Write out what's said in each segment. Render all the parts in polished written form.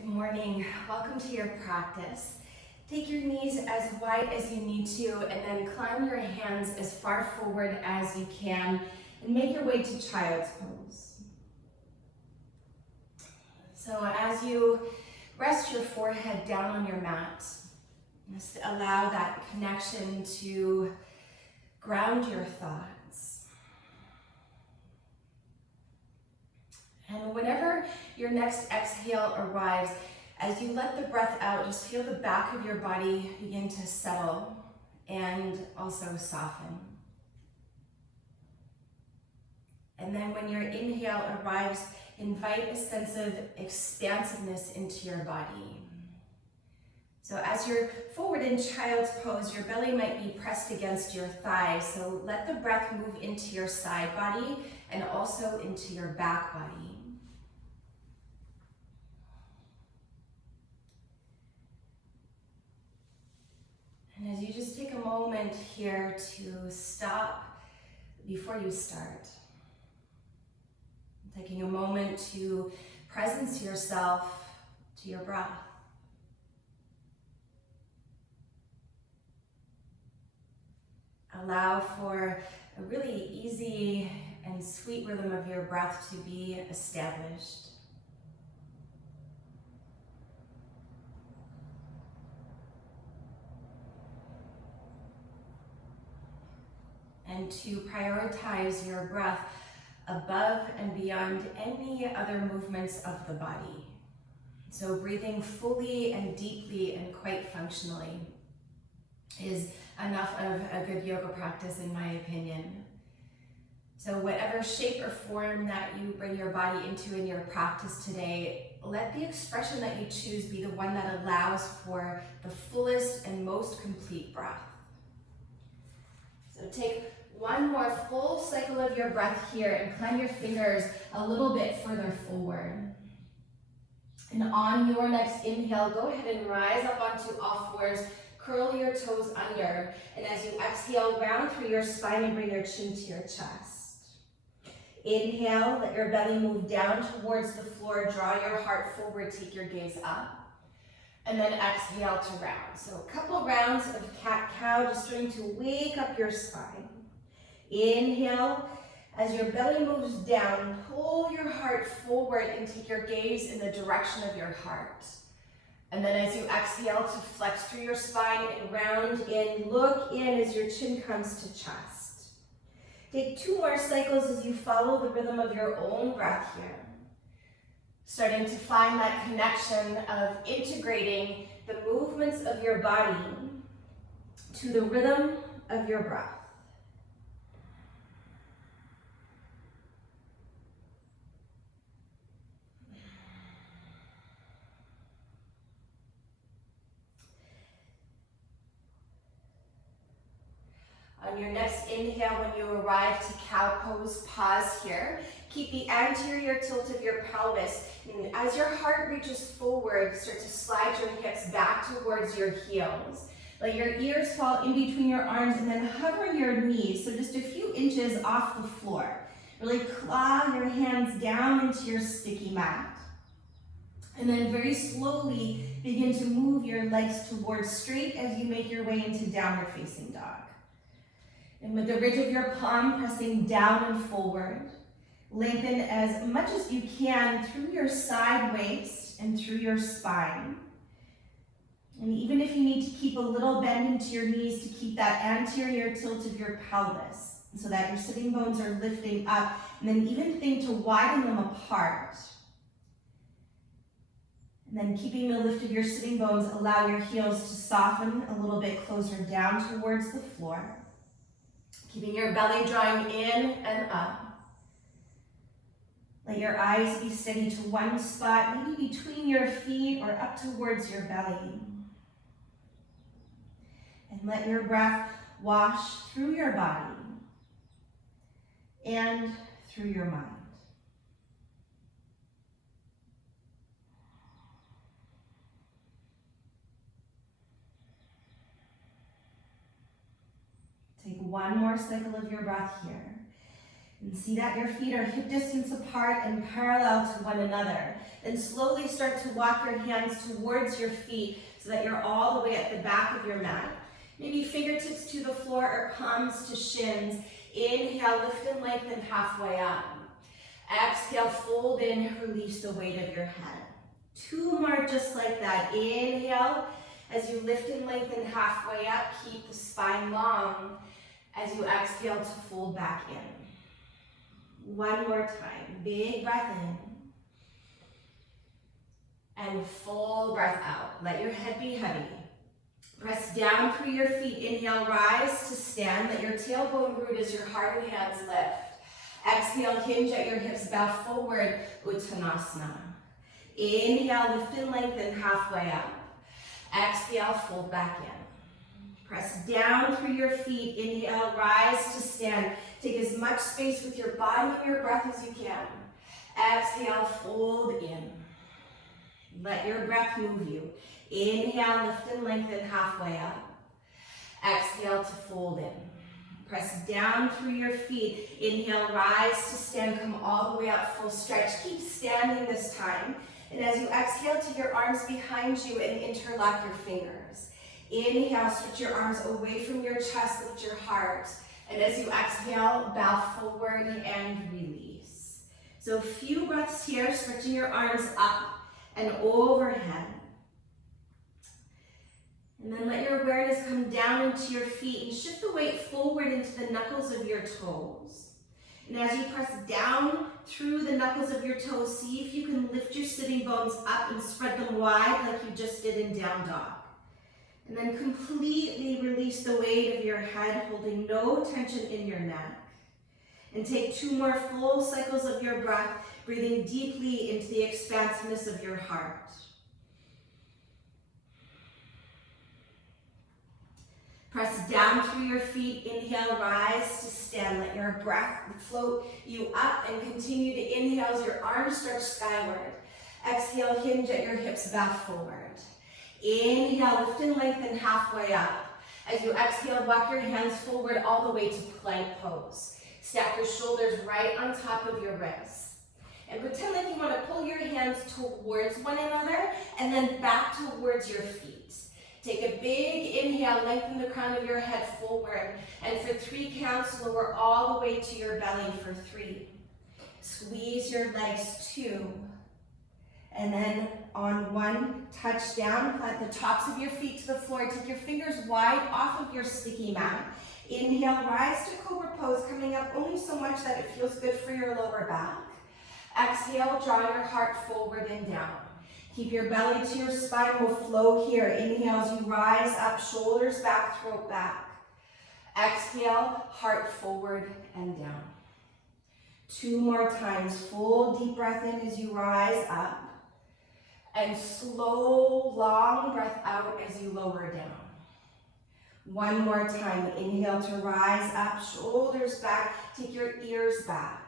Good morning. Welcome to your practice. Take your knees as wide as you need to and then climb your hands as far forward as you can and make your way to child's pose. So as you rest your forehead down on your mat, just allow that connection to ground your thoughts. And whenever your next exhale arrives, as you let the breath out, just feel the back of your body begin to settle and also soften. And then when your inhale arrives, invite a sense of expansiveness into your body. So as you're forward in child's pose, your belly might be pressed against your thigh. So let the breath move into your side body and also into your back body. And as you just take a moment here to stop before you start, taking a moment to presence yourself to your breath. Allow for a really easy and sweet rhythm of your breath to be established. And to prioritize your breath above and beyond any other movements of the body. So breathing fully and deeply and quite functionally is enough of a good yoga practice, in my opinion. So whatever shape or form that you bring your body into in your practice today, let the expression that you choose be the one that allows for the fullest and most complete breath. So take one more full cycle of your breath here and climb your fingers a little bit further forward. And on your next inhale, go ahead and rise up onto all fours, curl your toes under, and as you exhale, round through your spine and bring your chin to your chest. Inhale, let your belly move down towards the floor, draw your heart forward, take your gaze up. And then exhale to round. So a couple rounds of cat-cow, just starting to wake up your spine. Inhale, as your belly moves down, pull your heart forward and take your gaze in the direction of your heart. And then as you exhale to flex through your spine and round in, look in as your chin comes to chest. Take 2 more cycles as you follow the rhythm of your own breath here. Starting to find that connection of integrating the movements of your body to the rhythm of your breath. On your next inhale, when you arrive to cow pose, pause here. Keep the anterior tilt of your pelvis. And as your heart reaches forward, start to slide your hips back towards your heels. Let your ears fall in between your arms and then hover your knees, so just a few inches off the floor. Really claw your hands down into your sticky mat. And then very slowly begin to move your legs towards straight as you make your way into downward facing dog. And with the ridge of your palm pressing down and forward, lengthen as much as you can through your side waist and through your spine. And even if you need to keep a little bend into your knees to keep that anterior tilt of your pelvis so that your sitting bones are lifting up, and then even think to widen them apart. And then keeping the lift of your sitting bones, allow your heels to soften a little bit closer down towards the floor. Keeping your belly drawing in and up. Let your eyes be steady to one spot, maybe between your feet or up towards your belly. And let your breath wash through your body and through your mind. Take one more cycle of your breath here. And see that your feet are hip distance apart and parallel to one another. Then slowly start to walk your hands towards your feet so that you're all the way at the back of your mat. Maybe fingertips to the floor or palms to shins. Inhale, lift and lengthen halfway up. Exhale, fold in, release the weight of your head. 2 more just like that. Inhale, as you lift and lengthen halfway up, keep the spine long. As you exhale to fold back in. 1 more time. Big breath in. And full breath out. Let your head be heavy. Press down through your feet. Inhale, rise to stand. Let your tailbone root as your heart and hands lift. Exhale, hinge at your hips, bow forward, Uttanasana. Inhale, lift and lengthen halfway up. Exhale, fold back in. Press down through your feet. Inhale, rise to stand. Take as much space with your body and your breath as you can. Exhale, fold in. Let your breath move you. Inhale, lift and lengthen halfway up. Exhale to fold in. Press down through your feet. Inhale, rise to stand. Come all the way up, full stretch. Keep standing this time. And as you exhale, take your arms behind you and interlock your fingers. Inhale, stretch your arms away from your chest, lift your heart. And as you exhale, bow forward and release. So a few breaths here, stretching your arms up and overhead. And then let your awareness come down into your feet and shift the weight forward into the knuckles of your toes. And as you press down through the knuckles of your toes, see if you can lift your sitting bones up and spread them wide like you just did in down dog. And then completely release the weight of your head, holding no tension in your neck. And take 2 more full cycles of your breath, breathing deeply into the expansiveness of your heart. Press down through your feet. Inhale, rise to stand. Let your breath float you up and continue to inhale as your arms stretch skyward. Exhale, hinge at your hips, bow forward. Inhale, lift and lengthen halfway up. As you exhale, walk your hands forward all the way to plank pose. Stack your shoulders right on top of your wrists. And pretend like you want to pull your hands towards one another and then back towards your feet. Take a big inhale, lengthen the crown of your head forward. And for 3 counts, lower all the way to your belly for 3. Squeeze your legs 2. And then on 1, touch down, plant the tops of your feet to the floor. Take your fingers wide off of your sticky mat. Inhale, rise to cobra pose, coming up only so much that it feels good for your lower back. Exhale, draw your heart forward and down. Keep your belly to your spine, will flow here. Inhale as you rise up, shoulders back, throat back. Exhale, heart forward and down. 2 more times, full deep breath in as you rise up. And slow, long breath out as you lower down. 1 more time, inhale to rise up, shoulders back, take your ears back.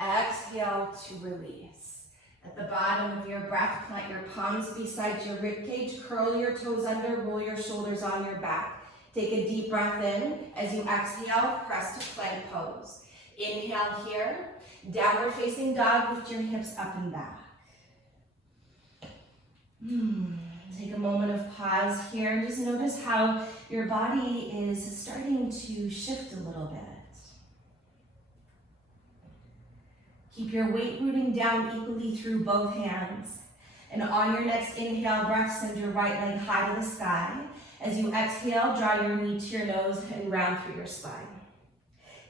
Exhale to release. At the bottom of your breath, plant your palms beside your ribcage, curl your toes under, roll your shoulders on your back. Take a deep breath in. As you exhale, press to plank pose. Inhale here, downward facing dog, lift your hips up and back. Take a moment of pause here and just notice how your body is starting to shift a little bit. Keep your weight rooting down equally through both hands. And on your next inhale breath, send your right leg high to the sky. As you exhale, draw your knee to your nose and round through your spine.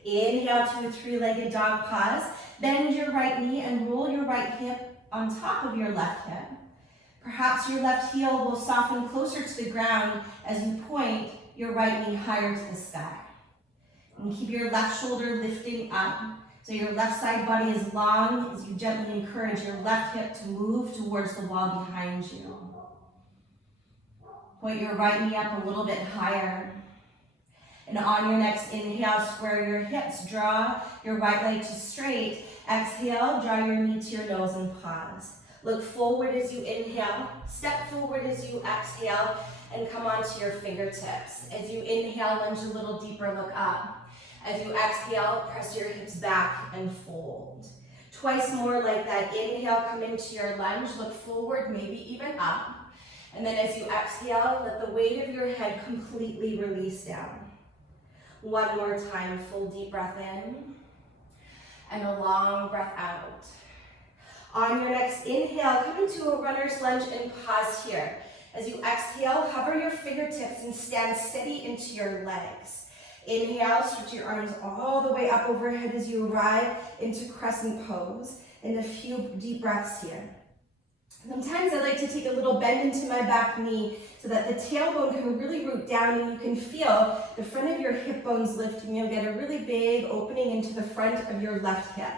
Inhale to a 3-legged dog pause. Bend your right knee and roll your right hip on top of your left hip. Perhaps your left heel will soften closer to the ground as you point your right knee higher to the sky. And keep your left shoulder lifting up so your left side body is long as you gently encourage your left hip to move towards the wall behind you. Point your right knee up a little bit higher. And on your next inhale, square your hips, draw your right leg to straight. Exhale, draw your knee to your nose and pause. Look forward as you inhale, step forward as you exhale, and come onto your fingertips. As you inhale, lunge a little deeper, look up. As you exhale, press your hips back and fold. Twice more like that. Inhale, come into your lunge, look forward, maybe even up. And then as you exhale, let the weight of your head completely release down. One more time, full deep breath in, and a long breath out. On your next inhale, come into a runner's lunge and pause here. As you exhale, hover your fingertips and stand steady into your legs. Inhale, stretch your arms all the way up overhead as you arrive into crescent pose. And a few deep breaths here. Sometimes I like to take a little bend into my back knee so that the tailbone can really root down and you can feel the front of your hip bones lift and you'll get a really big opening into the front of your left hip.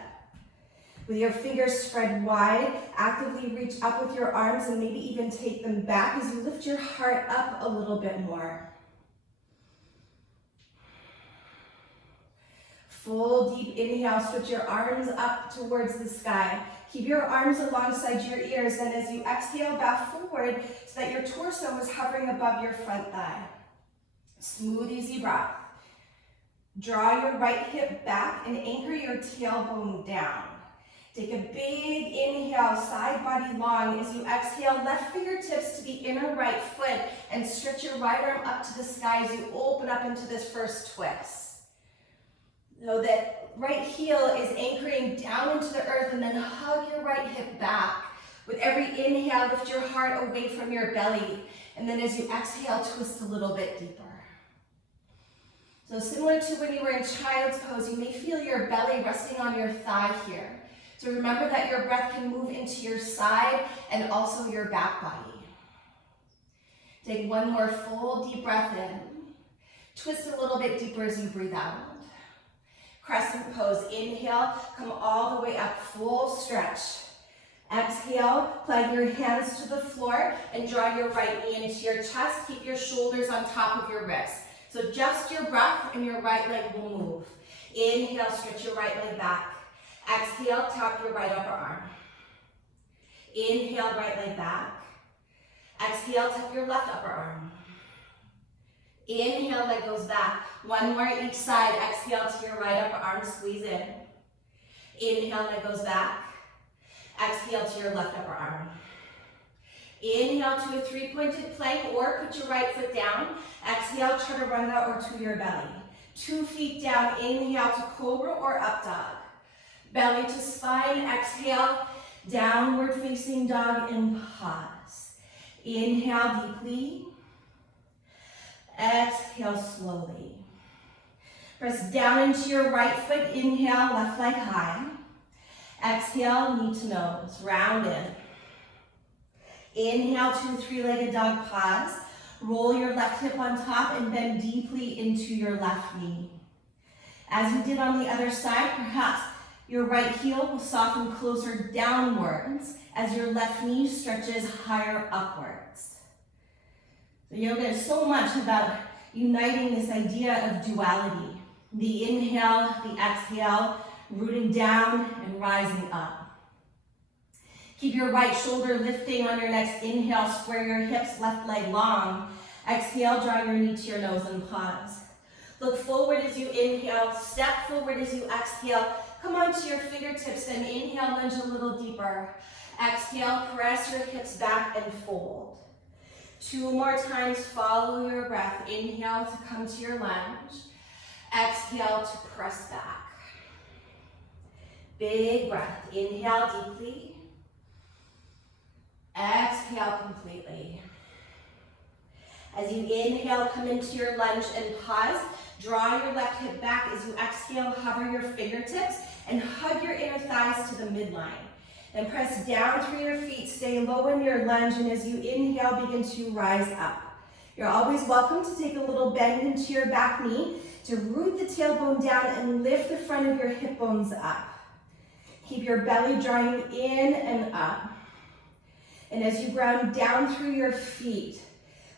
With your fingers spread wide, actively reach up with your arms and maybe even take them back as you lift your heart up a little bit more. Full deep inhale, stretch your arms up towards the sky. Keep your arms alongside your ears, then as you exhale, bow forward so that your torso is hovering above your front thigh. Smooth, easy breath. Draw your right hip back and anchor your tailbone down. Take a big inhale, side body long. As you exhale, left fingertips to the inner right foot and stretch your right arm up to the sky as you open up into this first twist. Know that right heel is anchoring down into the earth and then hug your right hip back. With every inhale, lift your heart away from your belly. And then as you exhale, twist a little bit deeper. So similar to when you were in child's pose, you may feel your belly resting on your thigh here. So remember that your breath can move into your side and also your back body. Take one more full deep breath in. Twist a little bit deeper as you breathe out. Crescent pose, inhale, come all the way up, full stretch. Exhale, plug your hands to the floor and draw your right knee into your chest. Keep your shoulders on top of your wrists. So just your breath and your right leg will move. Inhale, stretch your right leg back. Exhale, tap your right upper arm. Inhale, right leg back. Exhale, tap your left upper arm. Inhale, leg goes back. One more each side. Exhale to your right upper arm, squeeze in. Inhale, leg goes back. Exhale to your left upper arm. Inhale to a three-pointed plank or put your right foot down. Exhale, chaturanga or to your belly. 2 feet down, inhale to cobra or up dog. Belly to spine, exhale, downward facing dog and pause. Inhale deeply. Exhale slowly. Press down into your right foot. Inhale, left leg high. Exhale, knee to nose, round in. Inhale to a three-legged dog, pause. Roll your left hip on top and bend deeply into your left knee. As you did on the other side, perhaps your right heel will soften closer downwards as your left knee stretches higher upwards. So yoga is so much about uniting this idea of duality. The inhale, the exhale, rooting down and rising up. Keep your right shoulder lifting on your next inhale, square your hips, left leg long. Exhale, draw your knee to your nose and pause. Look forward as you inhale, step forward as you exhale. Come onto your fingertips and inhale, lunge a little deeper. Exhale, press your hips back and fold. 2 more times, follow your breath. Inhale to come to your lunge. Exhale to press back. Big breath. Inhale deeply. Exhale completely. As you inhale, come into your lunge and pause. Draw your left hip back as you exhale, hover your fingertips and hug your inner thighs to the midline. Then press down through your feet, stay low in your lunge, and as you inhale, begin to rise up. You're always welcome to take a little bend into your back knee to root the tailbone down and lift the front of your hip bones up. Keep your belly drawing in and up. And as you ground down through your feet,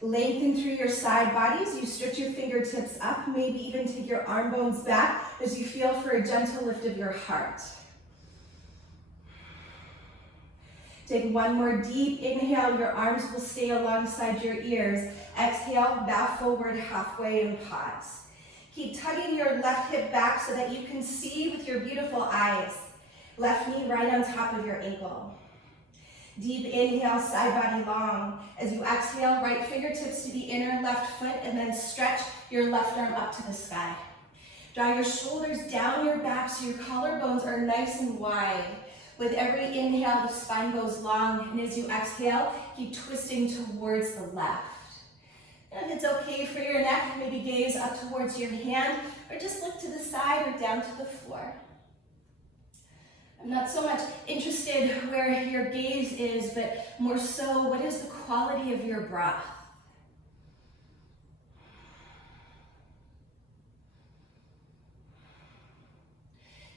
lengthen through your side bodies. You stretch your fingertips up, maybe even take your arm bones back as you feel for a gentle lift of your heart. Take one more deep inhale. Your arms will stay alongside your ears. Exhale, bow forward halfway and pause. Keep tugging your left hip back so that you can see with your beautiful eyes. Left knee right on top of your ankle. Deep inhale, side body long. As you exhale, right fingertips to the inner left foot, and then stretch your left arm up to the sky. Draw your shoulders down your back so your collarbones are nice and wide. With every inhale, the spine goes long, and as you exhale, keep twisting towards the left. And if it's okay for your neck, maybe gaze up towards your hand, or just look to the side or down to the floor. I'm not so much interested where your gaze is, but more so, what is the quality of your breath?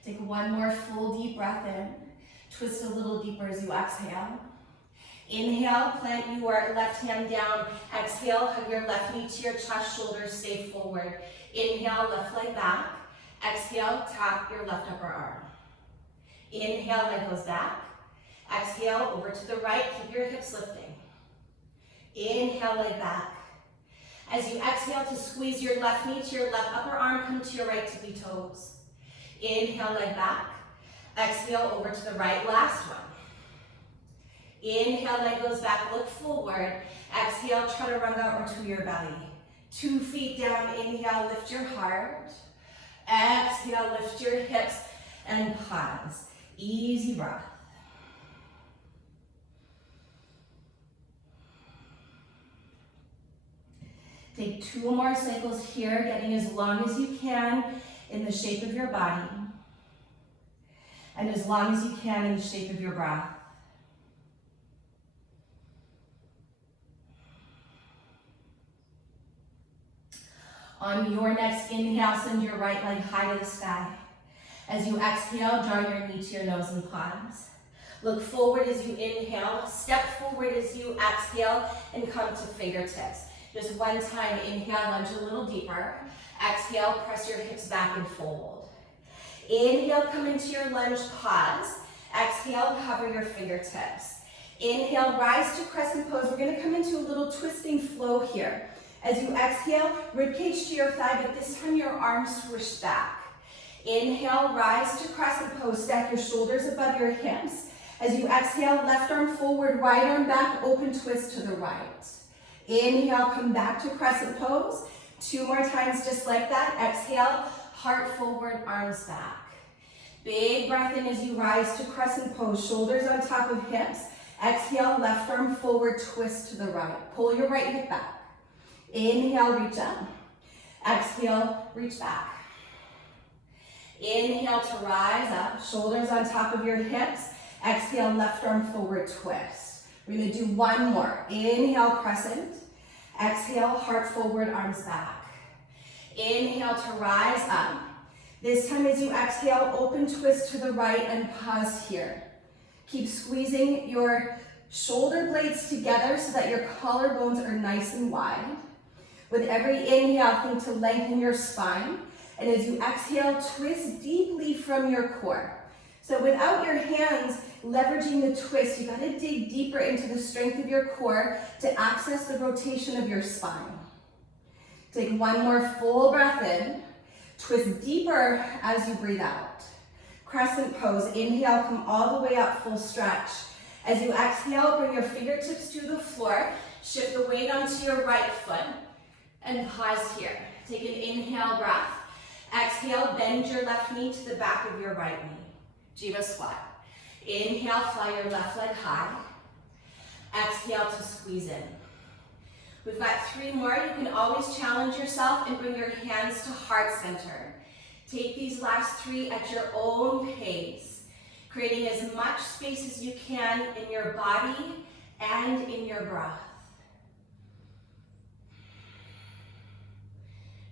Take one more full deep breath in. Twist a little deeper as you exhale. Inhale, plant your left hand down. Exhale, hug your left knee to your chest, shoulders stay forward. Inhale, left leg back. Exhale, tap your left upper arm. Inhale, leg goes back. Exhale, over to the right, keep your hips lifting. Inhale, leg back. As you exhale to squeeze your left knee to your left upper arm, come to your right tippy toes. Inhale, leg back. Exhale, over to the right, last one. Inhale, leg goes back, look forward. Exhale, chaturanga or to your belly. 2 feet down, inhale, lift your heart. Exhale, lift your hips and pause. Easy breath. Take 2 more cycles here, getting as long as you can in the shape of your body, and as long as you can in the shape of your breath. On your next inhale, send your right leg high to the sky. As you exhale, draw your knee to your nose and pause. Look forward as you inhale, step forward as you exhale, and come to fingertips. Just one time, inhale, lunge a little deeper. Exhale, press your hips back and fold. Inhale, come into your lunge, pause. Exhale, cover your fingertips. Inhale, rise to crescent pose. We're gonna come into a little twisting flow here. As you exhale, ribcage to your thigh, but this time your arms swish back. Inhale, rise to crescent pose. Stack your shoulders above your hips. As you exhale, left arm forward, right arm back, open twist to the right. Inhale, come back to crescent pose. 2 more times just like that. Exhale, heart forward, arms back. Big breath in as you rise to crescent pose. Shoulders on top of hips. Exhale, left arm forward, twist to the right. Pull your right hip back. Inhale, reach up. Exhale, reach back. Inhale to rise up. Shoulders on top of your hips. Exhale, left arm forward, twist. We're gonna do 1 more. Inhale, crescent. Exhale, heart forward, arms back. Inhale to rise up. This time as you exhale, open twist to the right and pause here. Keep squeezing your shoulder blades together so that your collarbones are nice and wide. With every inhale, think to lengthen your spine. And as you exhale, twist deeply from your core. So without your hands leveraging the twist, you gotta dig deeper into the strength of your core to access the rotation of your spine. Take 1 more full breath in. Twist deeper as you breathe out. Crescent pose. Inhale, come all the way up, full stretch. As you exhale, bring your fingertips to the floor. Shift the weight onto your right foot and pause here. Take an inhale breath. Exhale, bend your left knee to the back of your right knee. Jiva squat. Inhale, fly your left leg high. Exhale to squeeze in. We've got 3 more. You can always challenge yourself and bring your hands to heart center. Take these last 3 at your own pace, creating as much space as you can in your body and in your breath.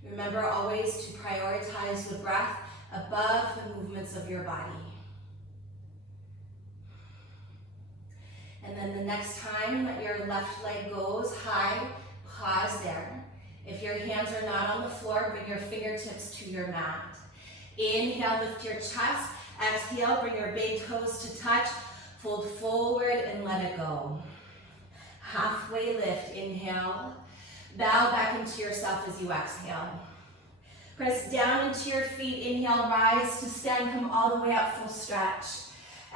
Remember always to prioritize the breath above the movements of your body. And then the next time that your left leg goes high, pause there. If your hands are not on the floor, bring your fingertips to your mat. Inhale, lift your chest. Exhale, bring your big toes to touch. Fold forward and let it go. Halfway lift, inhale. Bow back into yourself as you exhale. Press down into your feet. Inhale, rise to stand. Come all the way up, full stretch.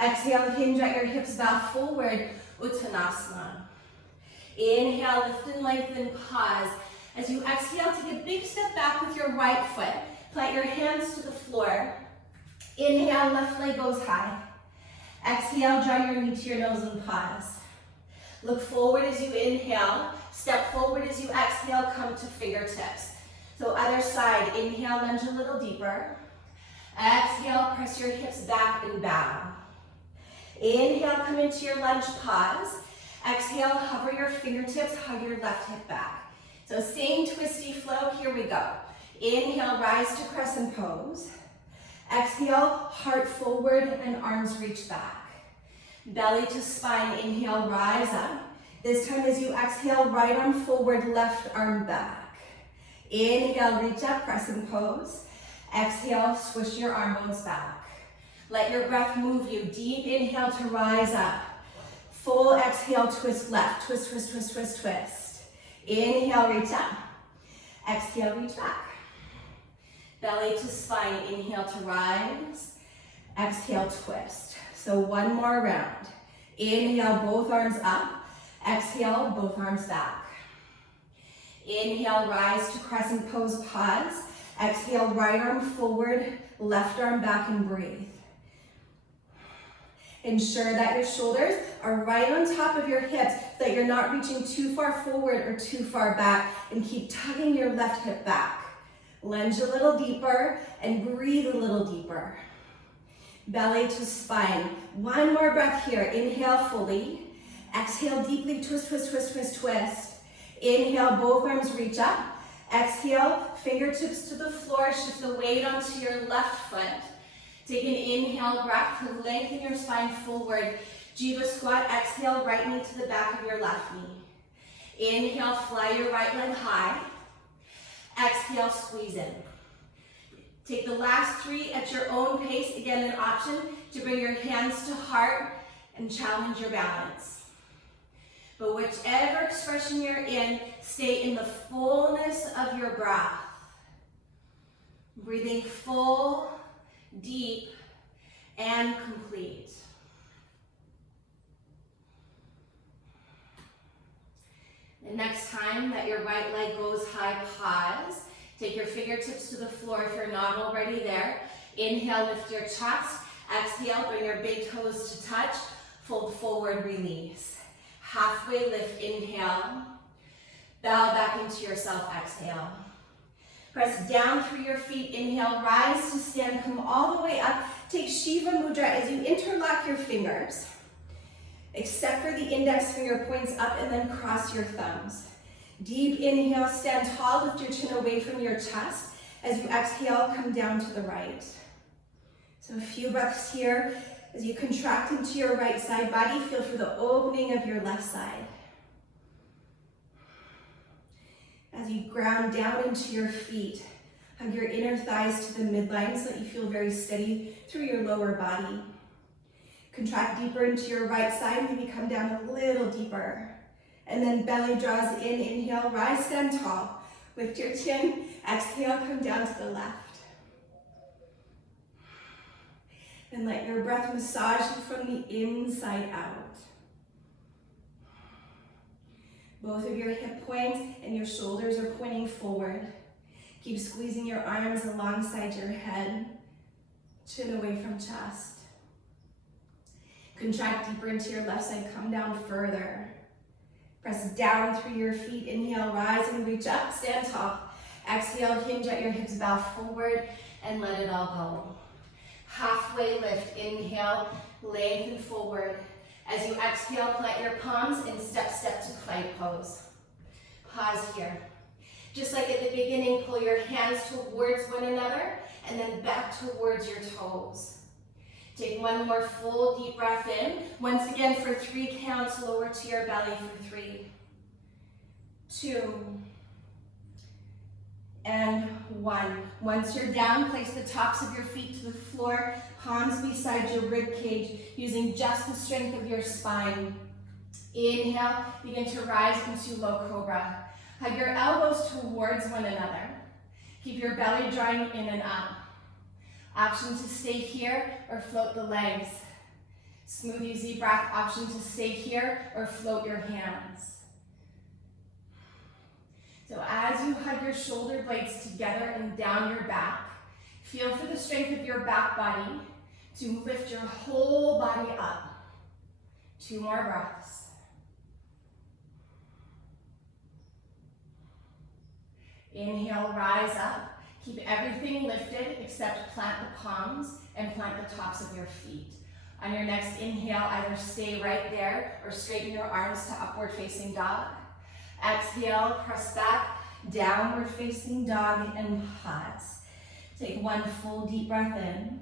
Exhale, hinge at your hips, bow forward, Uttanasana. Inhale, lift and lengthen, pause. As you exhale, take a big step back with your right foot. Plant your hands to the floor. Inhale, left leg goes high. Exhale, draw your knee to your nose and pause. Look forward as you inhale. Step forward as you exhale, come to fingertips. So other side, inhale, lunge a little deeper. Exhale, press your hips back and bow. Inhale, come into your lunge, pause. Exhale, hover your fingertips, hug your left hip back. So same twisty flow, here we go. Inhale, rise to crescent pose. Exhale, heart forward and arms reach back. Belly to spine, inhale, rise up. This time as you exhale, right arm forward, left arm back. Inhale, reach up, crescent pose. Exhale, swish your arm bones back. Let your breath move you. Deep inhale to rise up. Full exhale, twist left. Twist, twist, twist, twist, twist. Inhale, reach up. Exhale, reach back. Belly to spine, inhale to rise. Exhale, twist. So one more round. Inhale, both arms up. Exhale, both arms back. Inhale, rise to crescent pose, pause. Exhale, right arm forward, left arm back and breathe. Ensure that your shoulders are right on top of your hips, so that you're not reaching too far forward or too far back, and keep tugging your left hip back. Lunge a little deeper and breathe a little deeper. Belly to spine. One more breath here. Inhale fully. Exhale deeply, twist, twist, twist, twist, twist. Inhale, both arms reach up. Exhale, fingertips to the floor. Shift the weight onto your left foot. Take an inhale breath to lengthen your spine forward. Jiva squat, exhale, right knee to the back of your left knee. Inhale, fly your right leg high. Exhale, squeeze in. Take the last three at your own pace. Again, an option to bring your hands to heart and challenge your balance. But whichever expression you're in, stay in the fullness of your breath. Breathing full, deep, and complete. The next time that your right leg goes high, pause. Take your fingertips to the floor if you're not already there. Inhale, lift your chest. Exhale, bring your big toes to touch. Fold forward, release. Halfway lift, inhale. Bow back into yourself, exhale. Press down through your feet, inhale, rise to stand, come all the way up. Take Shiva Mudra as you interlock your fingers. Except for the index finger points up and then cross your thumbs. Deep inhale, stand tall, lift your chin away from your chest. As you exhale, come down to the right. So a few breaths here. As you contract into your right side body, feel for the opening of your left side. As you ground down into your feet, hug your inner thighs to the midline so that you feel very steady through your lower body. Contract deeper into your right side, maybe come down a little deeper. And then belly draws in, inhale, rise, stand tall. Lift your chin, exhale, come down to the left. And let your breath massage you from the inside out. Both of your hip points and your shoulders are pointing forward. Keep squeezing your arms alongside your head, chin away from chest. Contract deeper into your left side, come down further. Press down through your feet, inhale, rise and reach up, stand tall. Exhale, hinge at your hips, bow forward, and let it all go. Halfway lift, inhale, lengthen forward. As you exhale, plant your palms and step to plank pose. Pause here. Just like at the beginning, pull your hands towards one another and then back towards your toes. Take one more full deep breath in. Once again, for 3 counts, lower to your belly for 3, 2, and 1. Once you're down, place the tops of your feet to the floor, palms beside your rib cage, using just the strength of your spine. Inhale, begin to rise into low cobra. Hug your elbows towards one another. Keep your belly drawing in and up. Option to stay here or float the legs. Smooth, easy breath. Option to stay here or float your hands. So as you hug your shoulder blades together and down your back, feel for the strength of your back body to lift your whole body up. 2 more breaths. Inhale, rise up. Keep everything lifted except plant the palms and plant the tops of your feet. On your next inhale, either stay right there or straighten your arms to upward facing dog. Exhale, press back, downward facing dog, and pause. Take 1 full deep breath in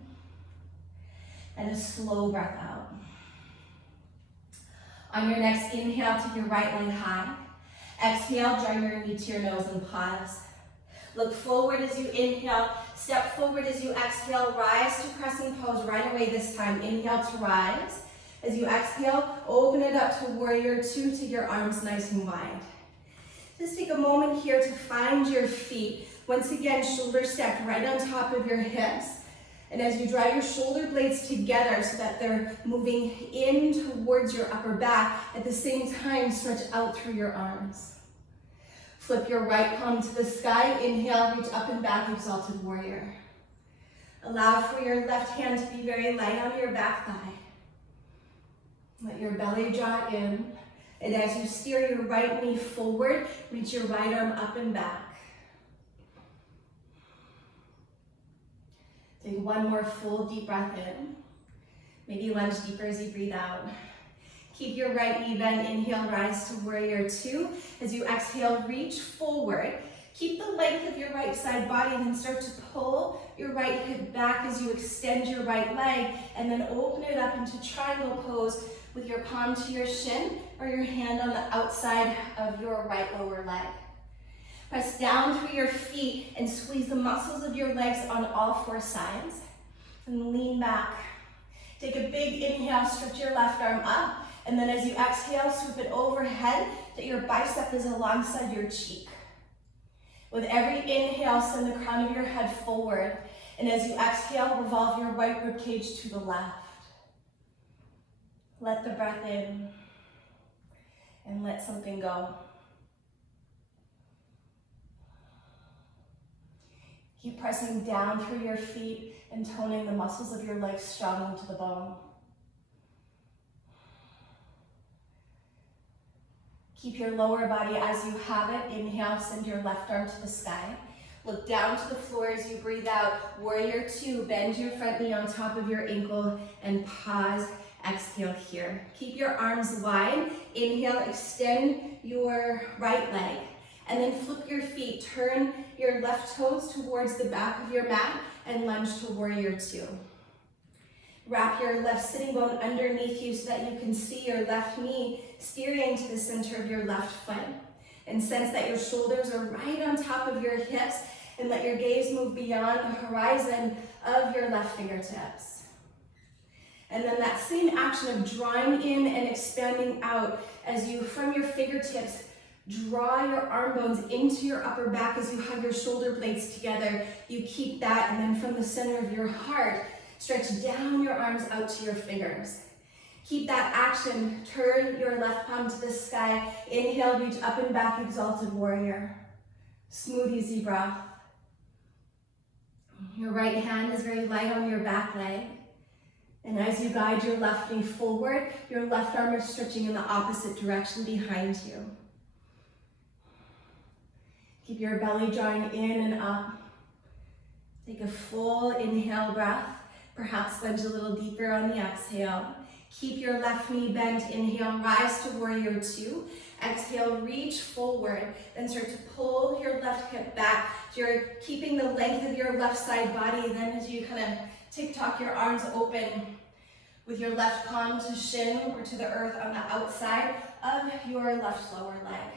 and a slow breath out. On your next inhale, take your right leg high. Exhale, draw your knee to your nose and pause. Look forward as you inhale, step forward as you exhale, rise to crescent pose right away this time. Inhale to rise. As you exhale, open it up to warrior 2, take your arms nice and wide. Just take a moment here to find your feet. Once again, shoulders stacked right on top of your hips. And as you draw your shoulder blades together so that they're moving in towards your upper back, at the same time, stretch out through your arms. Flip your right palm to the sky. Inhale, reach up and back, exalted warrior. Allow for your left hand to be very light on your back thigh. Let your belly draw in. And as you steer your right knee forward, reach your right arm up and back. Take 1 more full deep breath in. Maybe lunge deeper as you breathe out. Keep your right knee bent. Inhale, rise to warrior 2. As you exhale, reach forward. Keep the length of your right side body and then start to pull your right hip back as you extend your right leg and then open it up into triangle pose with your palm to your shin or your hand on the outside of your right lower leg. Press down through your feet and squeeze the muscles of your legs on all 4 sides and lean back. Take a big inhale, stretch your left arm up. And then as you exhale, swoop it overhead that your bicep is alongside your cheek. With every inhale, send the crown of your head forward. And as you exhale, revolve your right ribcage to the left. Let the breath in and let something go. Keep pressing down through your feet and toning the muscles of your legs strong into the bone. Keep your lower body as you have it. Inhale, send your left arm to the sky. Look down to the floor as you breathe out. Warrior 2, bend your front knee on top of your ankle and pause. Exhale here. Keep your arms wide. Inhale, extend your right leg. And then flip your feet. Turn your left toes towards the back of your mat and lunge to warrior 2. Wrap your left sitting bone underneath you so that you can see your left knee steering to the center of your left foot. And sense that your shoulders are right on top of your hips and let your gaze move beyond the horizon of your left fingertips. And then that same action of drawing in and expanding out as you, from your fingertips, draw your arm bones into your upper back as you hug your shoulder blades together. You keep that, and then from the center of your heart, stretch down your arms out to your fingers. Keep that action. Turn your left palm to the sky. Inhale, reach up and back, exalted warrior. Smooth, easy breath. Your right hand is very light on your back leg. And as you guide your left knee forward, your left arm is stretching in the opposite direction behind you. Keep your belly drawing in and up. Take a full inhale breath. Perhaps lunge a little deeper on the exhale. Keep your left knee bent. Inhale, rise to warrior 2. Exhale, reach forward. Then start to pull your left hip back. So you're keeping the length of your left side body. Then as you kind of tick-tock your arms open with your left palm to shin or to the earth on the outside of your left lower leg.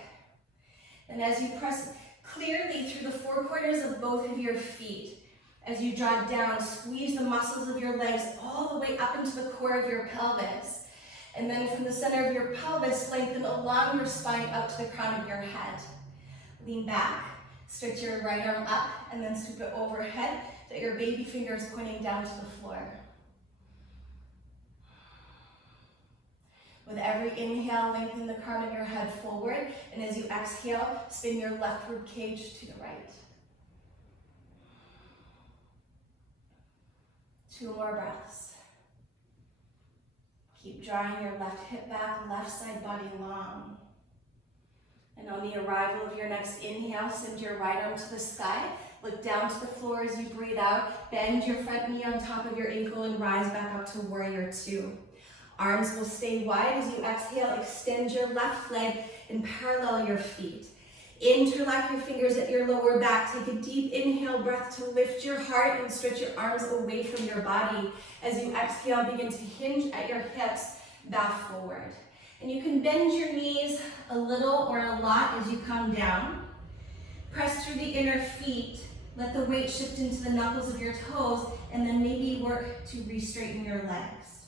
And as you press clearly through the 4 corners of both of your feet, as you draw down, squeeze the muscles of your legs all the way up into the core of your pelvis. And then from the center of your pelvis, lengthen along your spine up to the crown of your head. Lean back, Stretch your right arm up and then sweep it overhead so that your baby finger is pointing down to the floor. With every inhale, lengthen the crown of your head forward, and as you exhale, spin your left rib cage to the right. 2 more breaths. Keep drawing your left hip back, left side body long. And on the arrival of your next inhale, send your right arm to the sky. Look down to the floor as you breathe out. Bend your front knee on top of your ankle and rise back up to warrior 2. Arms will stay wide as you exhale. Extend your left leg and parallel your feet. Interlock your fingers at your lower back. Take a deep inhale breath to lift your heart and stretch your arms away from your body. As you exhale, begin to hinge at your hips, bow forward. And you can bend your knees a little or a lot as you come down. Press through the inner feet. Let the weight shift into the knuckles of your toes, and then maybe work to re-straighten your legs.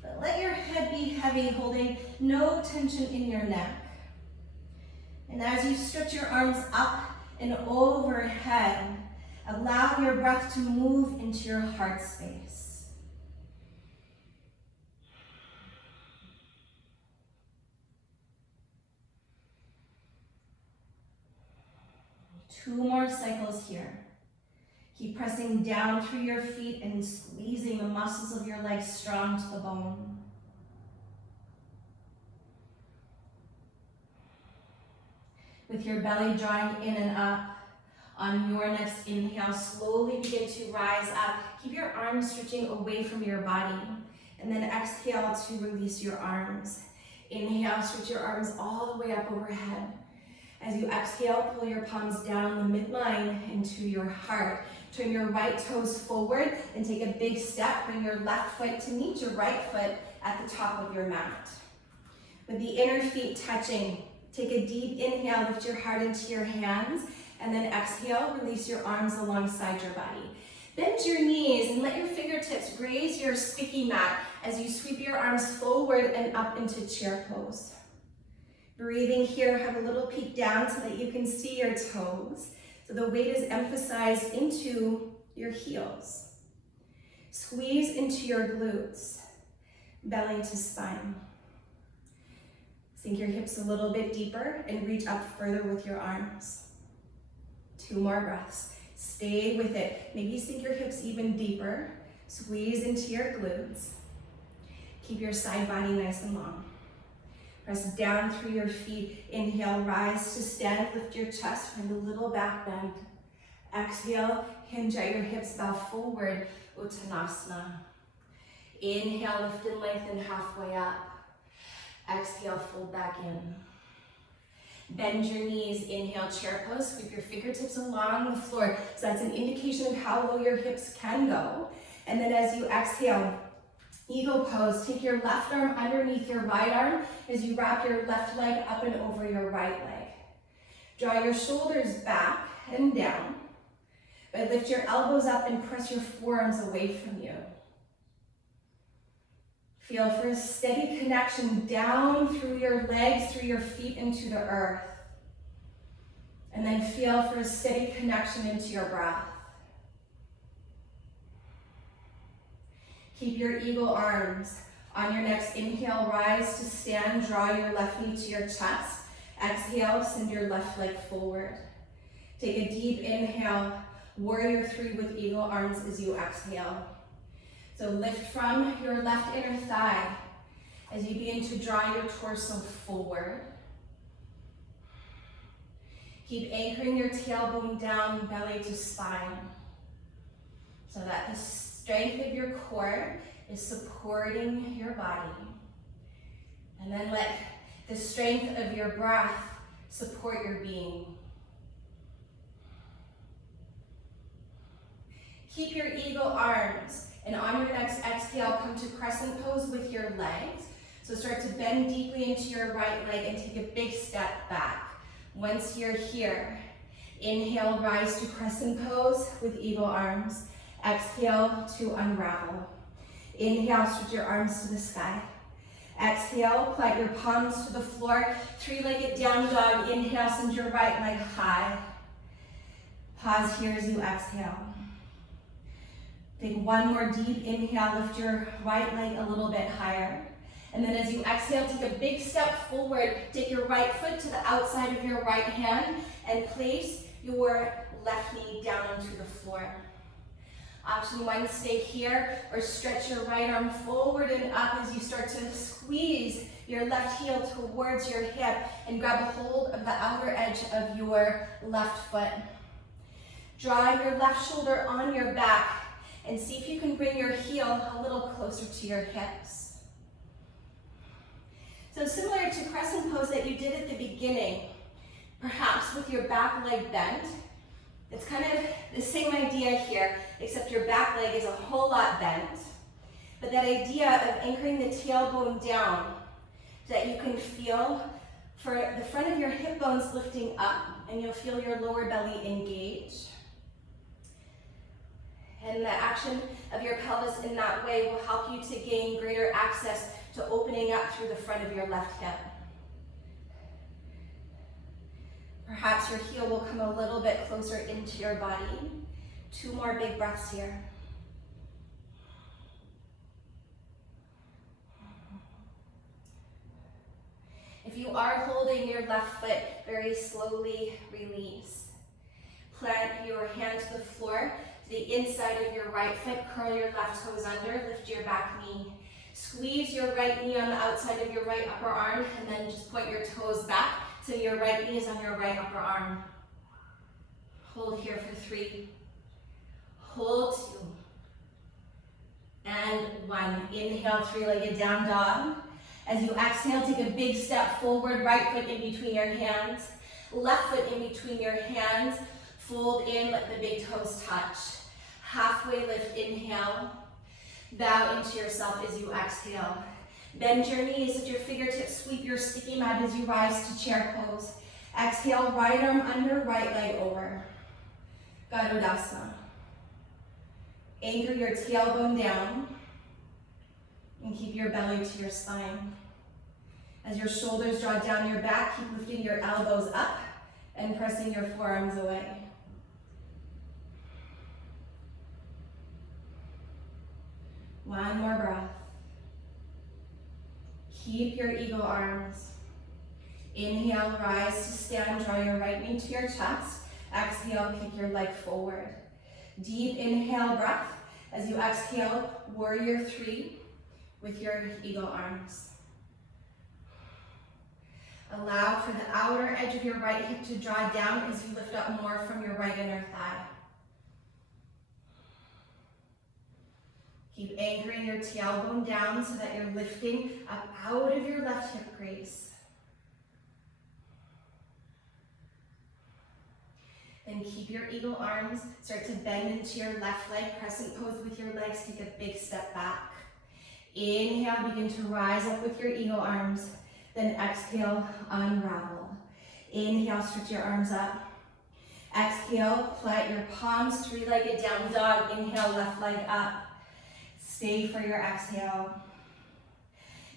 But let your head be heavy, holding no tension in your neck. And as you stretch your arms up and overhead, allow your breath to move into your heart space. 2 more cycles here. Keep pressing down through your feet and squeezing the muscles of your legs strong to the bone. With your belly drawing in and up, on your next inhale, slowly begin to rise up. Keep your arms stretching away from your body, and then exhale to release your arms. Inhale, stretch your arms all the way up overhead. As you exhale, pull your palms down the midline into your heart. Turn your right toes forward and take a big step. Bring your left foot to meet your right foot at the top of your mat. With the inner feet touching, take a deep inhale, lift your heart into your hands, and then exhale, release your arms alongside your body. Bend your knees and let your fingertips graze your sticky mat as you sweep your arms forward and up into chair pose. Breathing here, have a little peek down so that you can see your toes. So the weight is emphasized into your heels. Squeeze into your glutes, belly to spine. Sink your hips a little bit deeper and reach up further with your arms. 2 more breaths. Stay with it. Maybe sink your hips even deeper. Squeeze into your glutes. Keep your side body nice and long. Press down through your feet. Inhale, rise to stand. Lift your chest, find a little back bend. Exhale, hinge at your hips, bow forward, Uttanasana. Inhale, lift and lengthen halfway up. Exhale, fold back in. Bend your knees, inhale, chair pose. Sweep your fingertips along the floor. So that's an indication of how low your hips can go. And then as you exhale, eagle pose. Take your left arm underneath your right arm as you wrap your left leg up and over your right leg. Draw your shoulders back and down, but lift your elbows up and press your forearms away from you. Feel for a steady connection down through your legs, through your feet into the earth. And then feel for a steady connection into your breath. Keep your eagle arms. On your next inhale, rise to stand. Draw your left knee to your chest. Exhale, send your left leg forward. Take a deep inhale, warrior 3 with eagle arms as you exhale. So lift from your left inner thigh as you begin to draw your torso forward. Keep anchoring your tailbone down, belly to spine, so that the strength of your core is supporting your body. And then let the strength of your breath support your being. Keep your eagle arms. And on your next exhale, come to crescent pose with your legs. So start to bend deeply into your right leg and take a big step back. Once you're here, inhale, rise to crescent pose with eagle arms. Exhale to unravel. Inhale, stretch your arms to the sky. Exhale, plant your palms to the floor. 3-legged down dog. Inhale, send your right leg high. Pause here as you exhale. Take one more deep inhale, lift your right leg a little bit higher. And then as you exhale, take a big step forward. Take your right foot to the outside of your right hand and place your left knee down onto the floor. Option one, stay here or stretch your right arm forward and up as you start to squeeze your left heel towards your hip and grab a hold of the outer edge of your left foot. Draw your left shoulder on your back and see if you can bring your heel a little closer to your hips. So similar to crescent pose that you did at the beginning, perhaps with your back leg bent, it's kind of the same idea here, except your back leg is a whole lot bent. But that idea of anchoring the tailbone down so that you can feel for the front of your hip bones lifting up and you'll feel your lower belly engage. And the action of your pelvis in that way will help you to gain greater access to opening up through the front of your left hip. Perhaps your heel will come a little bit closer into your body. 2 more big breaths here. If you are holding your left foot, very slowly release. Plant your hand to the floor, to the inside of your right foot, curl your left toes under, lift your back knee. Squeeze your right knee on the outside of your right upper arm, and then just point your toes back so your right knee is on your right upper arm. Hold here for 3. Hold 2. And 1. Inhale, 3-legged down dog. As you exhale, take a big step forward, right foot in between your hands, left foot in between your hands, fold in, let the big toes touch. Halfway lift, inhale, bow into yourself as you exhale. Bend your knees, at your fingertips, sweep your sticky mat as you rise to chair pose. Exhale, right arm under, right leg over. Garudasana. Anchor your tailbone down and keep your belly to your spine. As your shoulders draw down your back, keep lifting your elbows up and pressing your forearms away. One more breath. Keep your eagle arms. Inhale, rise to stand, draw your right knee to your chest. Exhale, kick your leg forward. Deep inhale breath. As you exhale, warrior 3 with your eagle arms. Allow for the outer edge of your right hip to draw down as you lift up more from your right inner thigh. Keep anchoring your tailbone down so that you're lifting up out of your left hip crease. Then keep your eagle arms, start to bend into your left leg, crescent pose with your legs, take a big step back. Inhale, begin to rise up with your eagle arms, then exhale, unravel. Inhale, stretch your arms up. Exhale, plant your palms, 3-legged down dog. Inhale, left leg up. Stay for your exhale.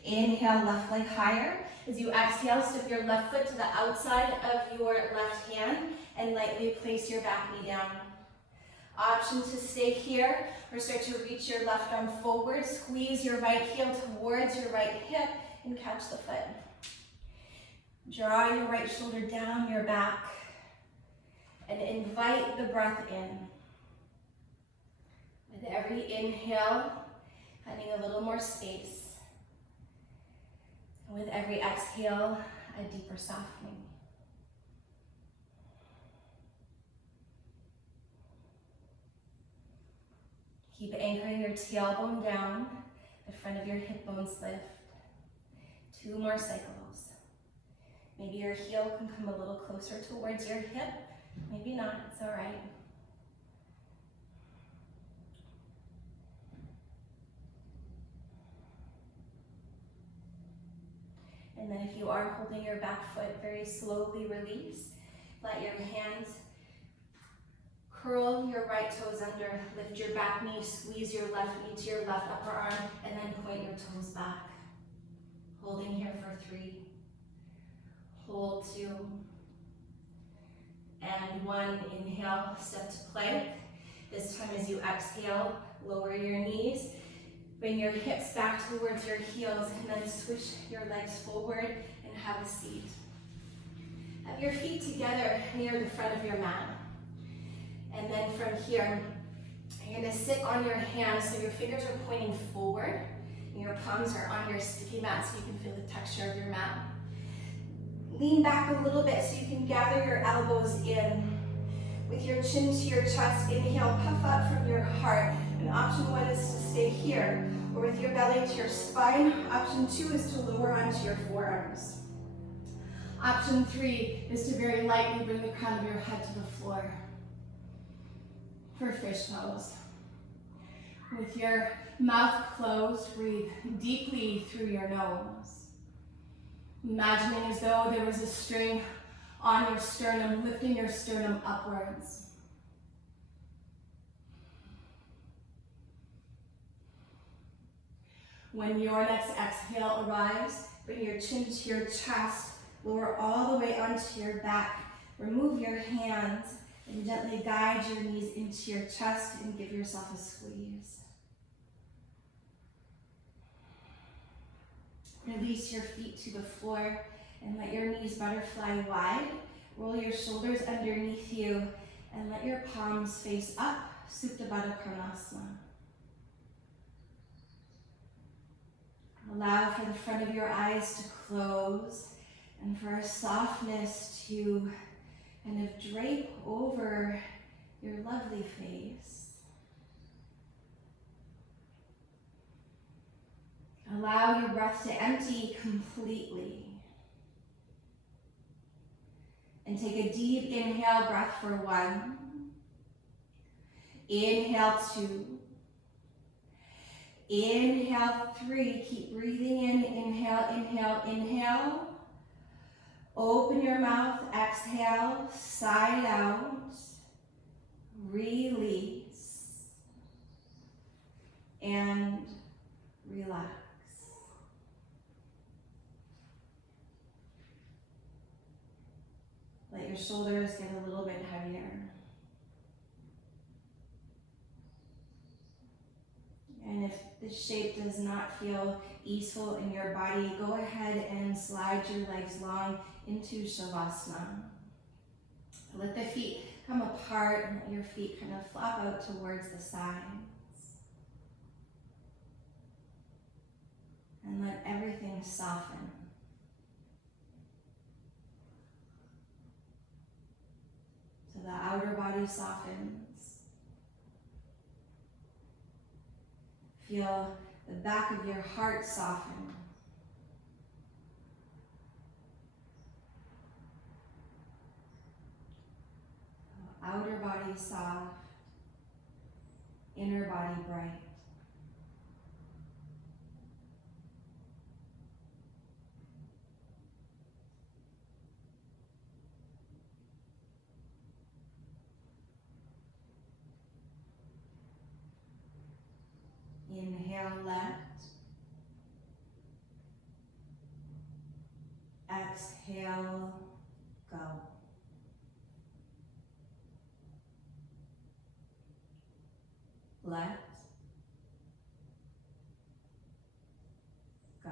Inhale, left leg higher. As you exhale, step your left foot to the outside of your left hand and lightly place your back knee down. Option to stay here or start to reach your left arm forward. Squeeze your right heel towards your right hip and catch the foot. Draw your right shoulder down your back and invite the breath in. With every inhale, finding a little more space. And with every exhale, a deeper softening. Keep anchoring your tailbone down, the front of your hip bones lift. 2 more cycles. Maybe your heel can come a little closer towards your hip. Maybe not, it's all right. And then if you are holding your back foot, very slowly release. Let your hands curl your right toes under, lift your back knee, squeeze your left knee to your left upper arm, and then point your toes back. Holding here for 3. Hold 2. And 1, inhale, step to plank. This time as you exhale, lower your knees. Bring your hips back towards your heels and then switch your legs forward and have a seat. Have your feet together near the front of your mat. And then from here, you're gonna sit on your hands so your fingers are pointing forward and your palms are on your sticky mat so you can feel the texture of your mat. Lean back a little bit so you can gather your elbows in. With your chin to your chest, inhale, puff up from your heart. And option 1 is to stay here, or with your belly to your spine. Option 2 is to lower onto your forearms. Option 3 is to very lightly bring the crown of your head to the floor for fish pose. With your mouth closed, breathe deeply through your nose. Imagining as though there was a string on your sternum, lifting your sternum upwards. When your next exhale arrives, bring your chin to your chest, lower all the way onto your back. Remove your hands and gently guide your knees into your chest and give yourself a squeeze. Release your feet to the floor and let your knees butterfly wide. Roll your shoulders underneath you and let your palms face up, Supta Baddha Konasana. Allow for the front of your eyes to close and for a softness to kind of drape over your lovely face. Allow your breath to empty completely. And take a deep inhale breath for 1. Inhale 2. Inhale 3. Keep breathing in. Inhale, inhale, inhale. Open your mouth. Exhale. Side out. Release. And relax. Let your shoulders get a little bit heavier. And if the shape does not feel easeful in your body, go ahead and slide your legs long into Shavasana. Let the feet come apart and let your feet kind of flop out towards the sides. And let everything soften. So the outer body softens. Feel the back of your heart soften. Outer body soft, inner body bright. Inhale, let. Exhale, go. Let. Go.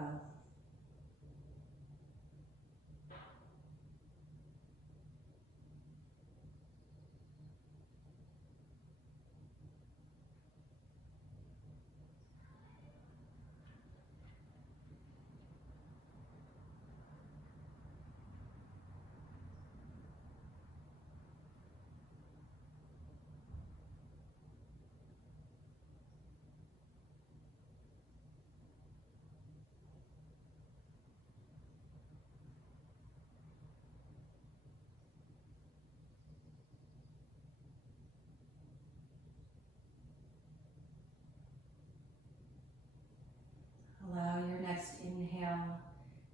Allow your next inhale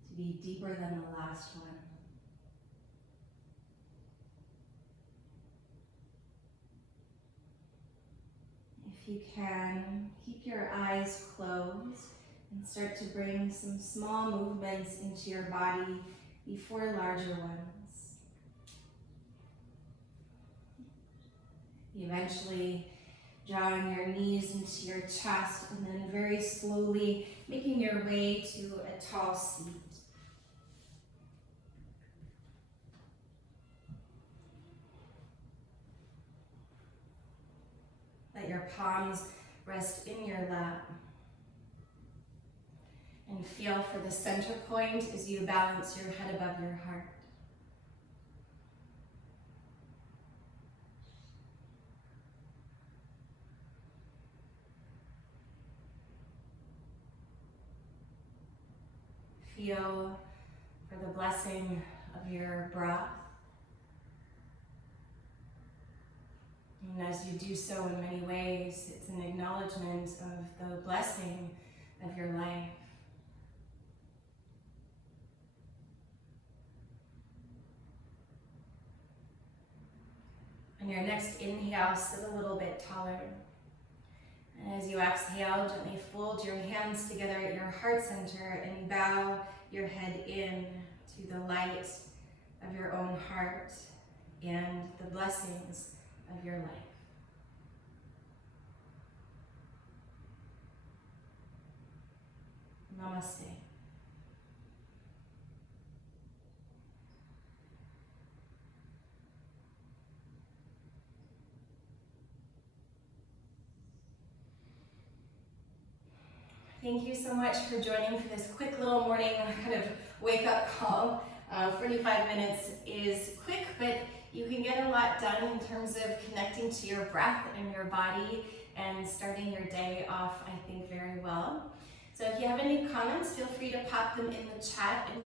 to be deeper than the last one. If you can, keep your eyes closed and start to bring some small movements into your body before larger ones. Eventually drawing your knees into your chest and then very slowly making your way to a tall seat. Let your palms rest in your lap. And feel for the center point as you balance your head above your heart. Feel for the blessing of your breath. And as you do so in many ways, it's an acknowledgement of the blessing of your life. On your next inhale, sit a little bit taller. And as you exhale, gently fold your hands together at your heart center and bow your head in to the light of your own heart and the blessings of your life. Namaste. Thank you so much for joining for this quick little morning kind of wake-up call. 45 minutes is quick, but you can get a lot done in terms of connecting to your breath and your body and starting your day off, I think, very well. So if you have any comments, feel free to pop them in the chat.